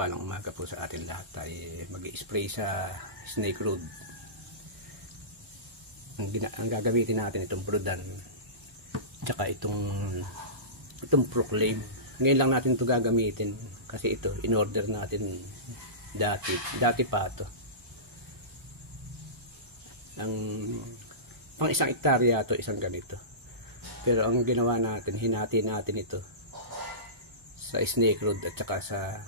mapagpalang umaga po sa atin lahat. Tayo mag-i-spray sa snake road. Ang gagamitin natin itong Brudan tsaka itong Proclaim. Ngayon lang natin ito gagamitin kasi ito in-order natin dati pa ito. Pang 1 hektarya ito, isang ganito. Pero ang ginawa natin, hinati natin ito sa Snake Road at saka sa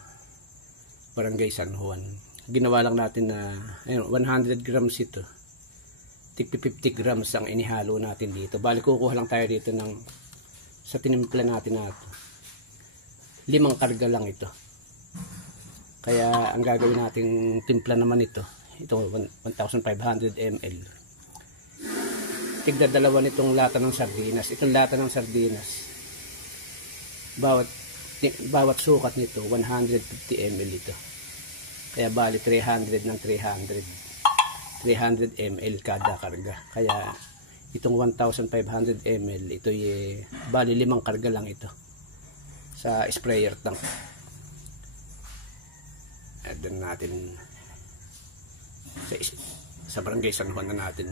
Barangay San Juan. Ginawa lang natin na 100 grams ito. 50 grams ang inihalo natin dito. Bali kukuha lang tayo dito sa tinimpla natin na ito. 5 karga lang ito. Kaya ang gagawin nating timpla naman ito 1,500 ml. Tigda dalawa nitong lata ng sardinas. Itong lata ng sardinas, bawat sukat nito 150 ml ito. Kaya bali 300 ng 300 ml kada karga. Kaya itong 1,500 ml ito bali 5 karga lang ito sa sprayer tank. At doon natin sa Barangay San Juan na natin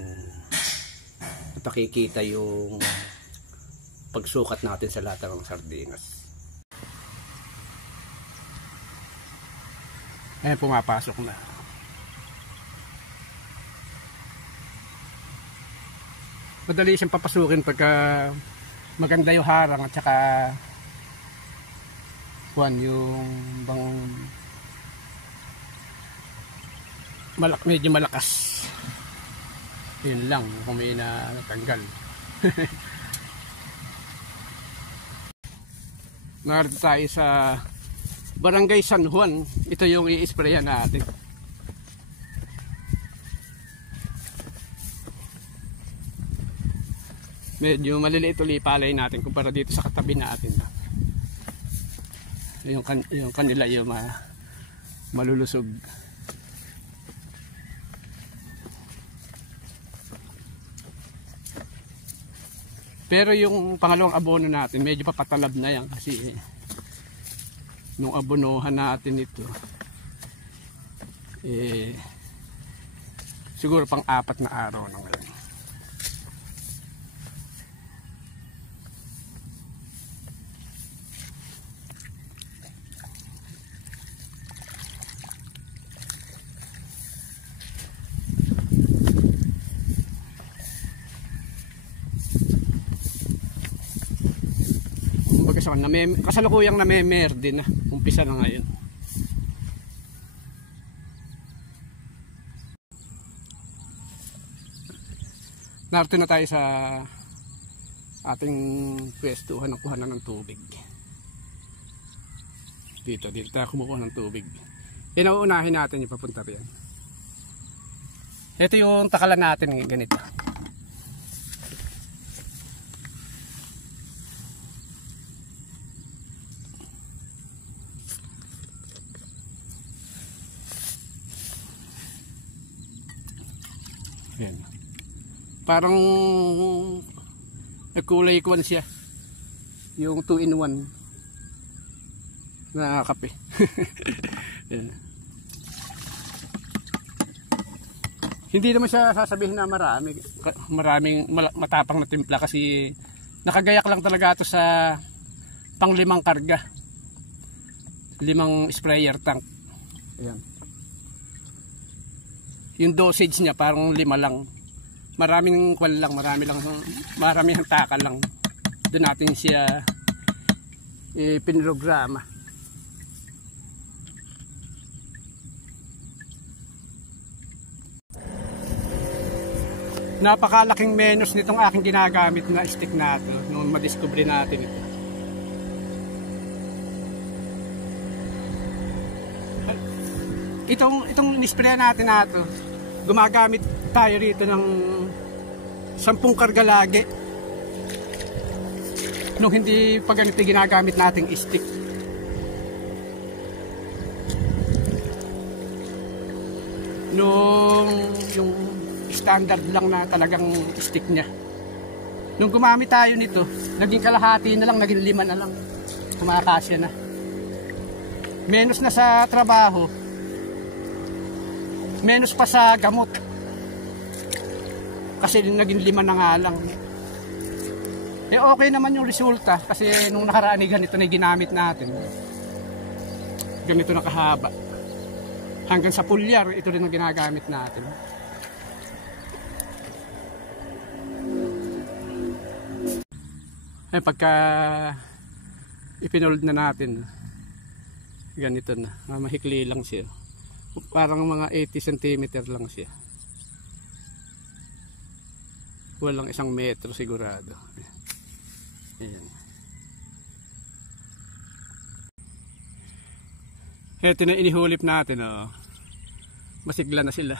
pakikita yung pagsukat natin sa lata ng sardinas. Ayan, pumapasok na. Madali siyang papasukin pagka maganda yung harang at saka yung bang medyo malakas. Yun lang kung may natanggal. Narito tayo sa Barangay San Juan. Ito yung i-sprayan natin. Medyo maliliit ulit palay natin kumpara dito sa katabi natin. Yung kanila yung malulusog. Pero yung pangalawang abono natin medyo papatalab na yan kasi nung abonohan natin ito siguro pang 4 na araw na ngayon. Kasalukuyang namemer din na umpisa na ngayon. Narito na tayo sa ating pwestuhan ng kuhanan ng tubig. Dito tayo kumukuha ng tubig. Inauunahin natin yung papunta riyan. Ito yung takalan natin ganito. Ayan. Parang kulay kuwan siya. Yung 2-in-1 na kape. Ayan. Hindi naman siya sasabihin na maraming matapang na timpla kasi nakagayak lang talaga ito sa pang 5 karga. 5 sprayer tank. Ayan. Yung dosage niya parang 5 lang. Maraming kwal lang, maraming takal lang. Doon natin siya pinrograma. Napakalaking menos nitong aking ginagamit na stick na ito nung madiscover natin ito. Itong nisprayan natin na ito, gumagamit tayo rito ng 10 karga lagi. Nung hindi pa ganito ginagamit nating stick. Nung yung standard lang na talagang stick niya. Nung gumamit tayo nito, naging kalahati na lang, naging 5 na lang. Kumakasya na. Menos na sa trabaho. Menos pa sa gamot. Kasi naging 5 na nga lang. Eh okay naman yung resulta kasi nung nakaraan ganito na ginamit natin. Ganito na kahaba. Hanggang sa pulyar, ito rin ang ginagamit natin. Eh pagka ipinold na natin, ganito na, mahikli lang siya. Parang mga 80 cm lang siya. Walang 1 metro sigurado. Ayan. Ito na inihulip natin, oh. Masigla na sila.